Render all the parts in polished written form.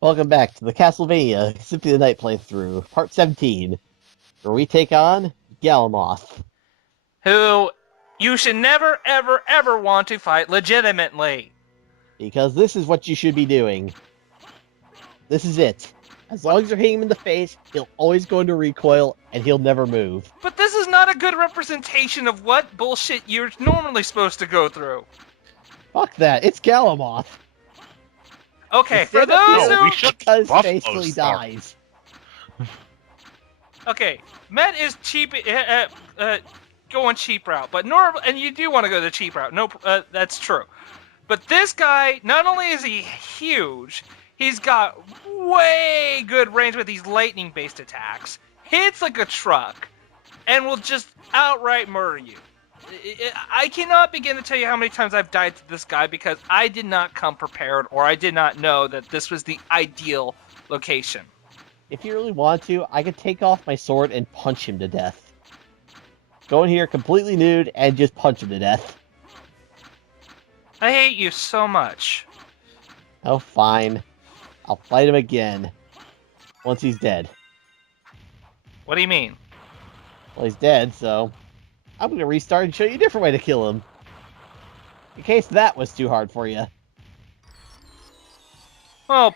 Welcome back to the Castlevania Symphony of the Night playthrough, Part 17, where we take on Galamoth. Who you should never, ever, ever want to fight legitimately. Because this is what you should be doing. This is it. As long as you're hitting him in the face, he'll always go into recoil, and he'll never move. But this is not a good representation of what bullshit you're normally supposed to go through. Fuck that, it's Galamoth. Okay, for Instead of those healing, who... we should because buff basically those dies. Okay, Met is cheap, going cheap route, but and you do want to go the cheap route. No, that's true. But this guy, not only is he huge, he's got way good range with these lightning-based attacks, hits like a truck, and will just outright murder you. I cannot begin to tell you how many times I've died to this guy because I did not come prepared or I did not know that this was the ideal location. If you really want to, I could take off my sword and punch him to death. Go in here completely nude and just punch him to death. I hate you so much. Oh, fine. I'll fight him again. Once he's dead. What do you mean? Well, he's dead, so I'm going to restart and show you a different way to kill him. In case that was too hard for you. Well,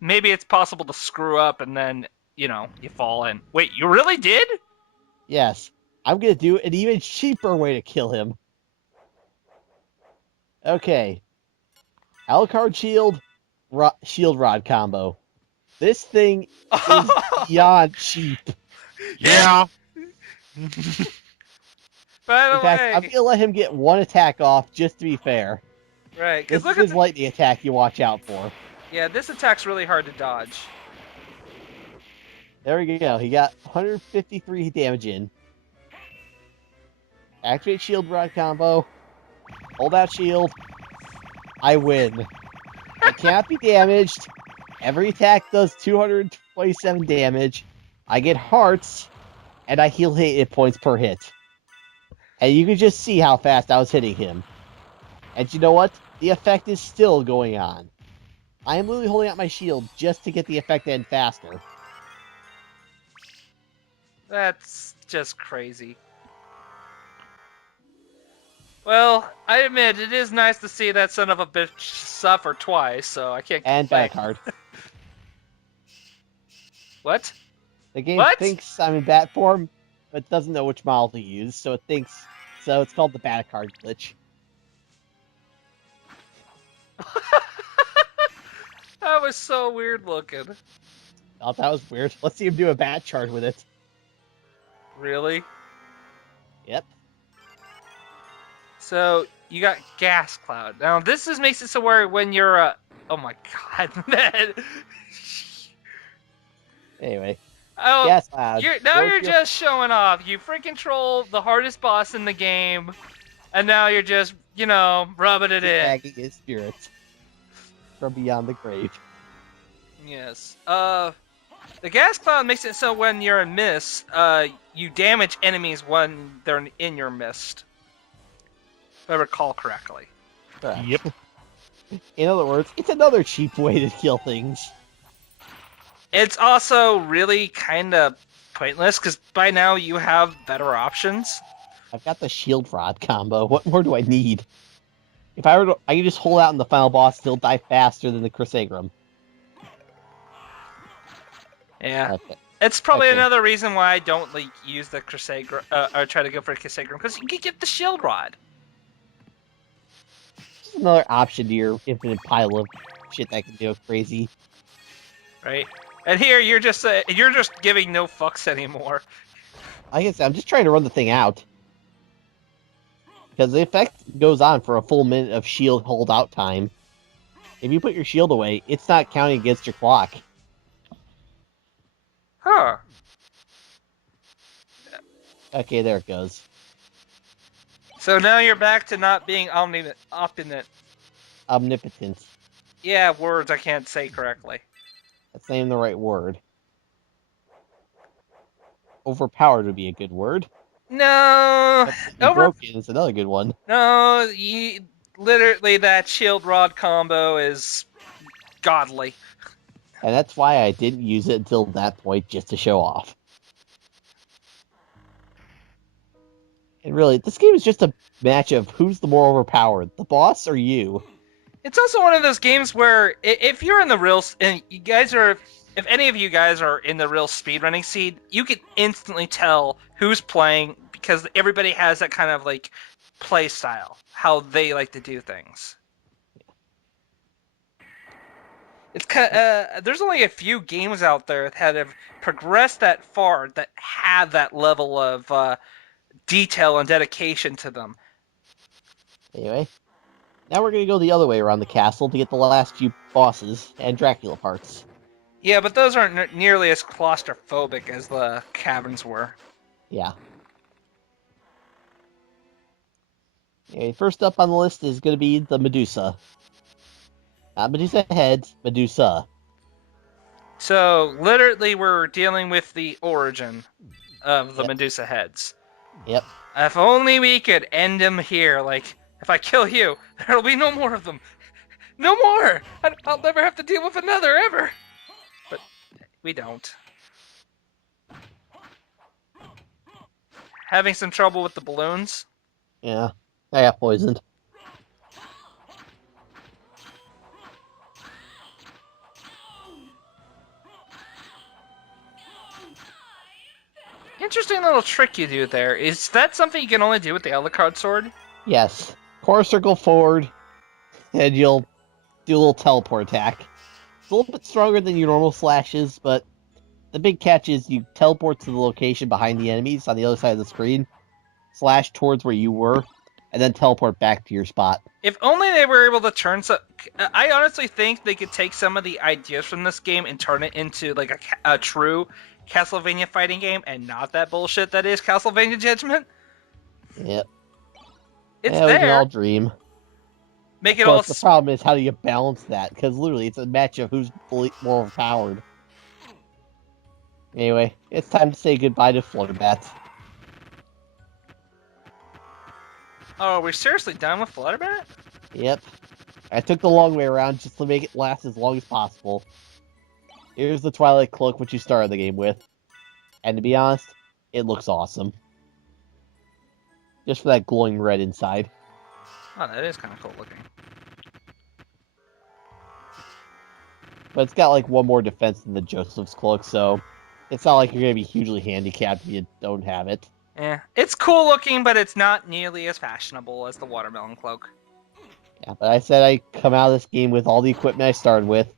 maybe it's possible to screw up and then, you fall in. Wait, you really did? Yes, I'm going to do an even cheaper way to kill him. Okay. Alucard shield rod combo. This thing is beyond cheap. Yeah. By the In fact, way, I'm going to let him get one attack off just to be fair. right? This Because is look his at lightning attack you watch out for. yeah, this attack's really hard to dodge. There we go. He got 153 damage in. Activate shield rod combo. Hold out shield. I win. I can't be damaged. Every attack does 227 damage. I get hearts, and I heal hit points per hit. And you can just see how fast I was hitting him. And you know what? The effect is still going on. I am literally holding out my shield just to get the effect to end faster. That's just crazy. Well, I admit it is nice to see that son of a bitch suffer twice, so I can't And complain. back card. What? The game What? thinks I'm in bat form, but doesn't know which model to use, so it's called the bat card glitch. That was so weird looking. Oh, that was weird. Let's see him do a bat charge with it. Really? Yep. So you got gas cloud. Now makes it so where when you're oh my god, man. Anyway. Oh, Gas cloud. you're just showing off. You freaking troll the hardest boss in the game, and now you're just rubbing it in. Tagging his spirits from beyond the grave. Yes. The gas cloud makes it so when you're in mist, you damage enemies when they're in your mist. If I recall correctly. Correct. Yep. In other words, it's another cheap way to kill things. It's also really kind of pointless because by now you have better options. I've got the shield rod combo. What more do I need? If I were to, I can just hold out in the final boss and he'll die faster than the Chrysagram. Yeah. Okay. It's probably Okay. another reason why I don't use the Crusader or try to go for a Crusader because you can get the shield rod. Just another option to your infinite pile of shit that can go crazy. Right? And here you're just giving no fucks anymore. I guess I'm just trying to run the thing out. Because the effect goes on for a full minute of shield holdout time. If you put your shield away, it's not counting against your clock. Huh. Okay, there it goes. So now you're back to not being omnipotent. Omnipotent. Yeah, words I can't say correctly. That's not even the right word. Overpowered would be a good word. No. Broken is another good one. No, literally that shield rod combo is godly. And that's why I didn't use it until that point, just to show off. And really, this game is just a match of who's the more overpowered, the boss or you. It's also one of those games where if you're in the real, and you guys are, if any of you guys are in the real speedrunning scene, you can instantly tell who's playing because everybody has that kind of like play style, how they like to do things. It's kind of, there's only a few games out there that have progressed that far that have that level of detail and dedication to them. Anyway, now we're going to go the other way around the castle to get the last few bosses and Dracula parts. Yeah, but those aren't nearly as claustrophobic as the caverns were. Yeah. Anyway, first up on the list is going to be the Medusa. Not Medusa heads, Medusa. So, literally, we're dealing with the origin of the Medusa heads. Yep. If only we could end them here. Like, if I kill you, there'll be no more of them. No more! I'll never have to deal with another, ever! But we don't. Having some trouble with the balloons? Yeah, I got poisoned. Interesting little trick you do there. Is that something you can only do with the Alucard sword? Yes. Core circle forward, and you'll do a little teleport attack. It's a little bit stronger than your normal slashes, but the big catch is you teleport to the location behind the enemies on the other side of the screen, slash towards where you were, and then teleport back to your spot. If only they were able to turn some... I honestly think they could take some of the ideas from this game and turn it into like a true Castlevania fighting game and not that bullshit that is Castlevania Judgment. Yep. It's yeah, there. We can all dream. Make Of it course, all... the problem is how do you balance that? Because literally, it's a match of who's more overpowered. Anyway, it's time to say goodbye to Flutterbats. Oh, are we seriously done with Flutterbat? Yep. I took the long way around just to make it last as long as possible. Here's the Twilight Cloak, which you started the game with. And to be honest, it looks awesome. Just for that glowing red inside. Oh, that is kind of cool looking. But it's got like one more defense than the Joseph's Cloak, so it's not like you're going to be hugely handicapped if you don't have it. Yeah, it's cool looking, but it's not nearly as fashionable as the Watermelon Cloak. Yeah, but I said I come out of this game with all the equipment I started with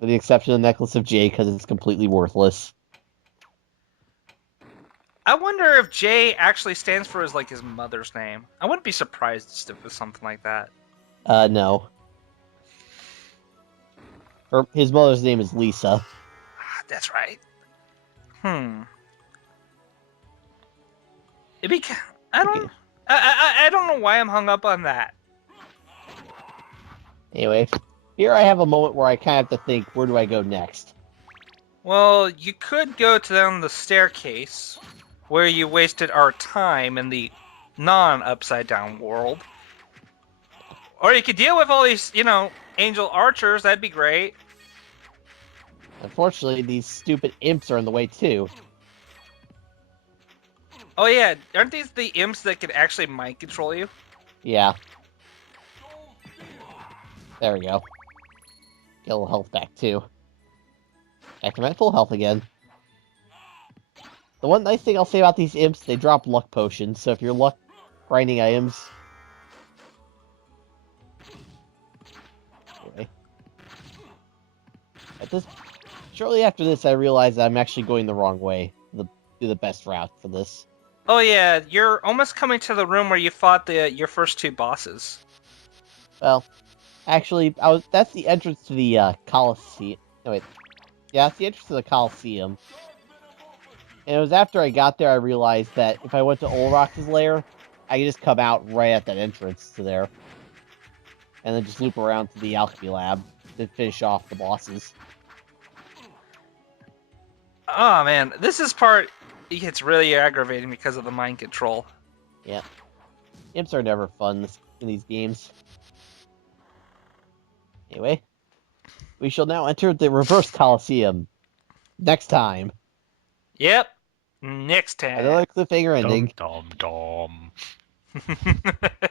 the exception of the Necklace of J, because it's completely worthless. I wonder if J actually stands for his mother's name. I wouldn't be surprised if it was something like that. No. His mother's name is Lisa. That's right. I don't know why I'm hung up on that. Anyway, here I have a moment where I kind of have to think, where do I go next? Well, you could go down the staircase, where you wasted our time in the non-upside down world. Or you could deal with all these, angel archers, that'd be great. Unfortunately, these stupid imps are in the way too. Oh yeah, aren't these the imps that can actually mind control you? Yeah. There we go. Get a little health back too. Back to my full health again. The one nice thing I'll say about these imps, they drop luck potions, so if you're luck grinding items... Anyway. Shortly after this, I realized I'm actually going the wrong way. Do the best route for this. Oh yeah, you're almost coming to the room where you fought your first two bosses. Well, actually, that's the entrance to the Colosseum. No, wait. Yeah, that's the entrance to the Colosseum. And it was after I got there I realized that if I went to Olrox's lair, I could just come out right at that entrance to there. And then just loop around to the alchemy lab to finish off the bosses. Oh man, this is part it gets really aggravating because of the mind control. Yeah. Imps are never fun in these games. Anyway. We shall now enter the reverse Coliseum. Next time. Yep. Next time. Another cliffhanger ending. Dum dum dum.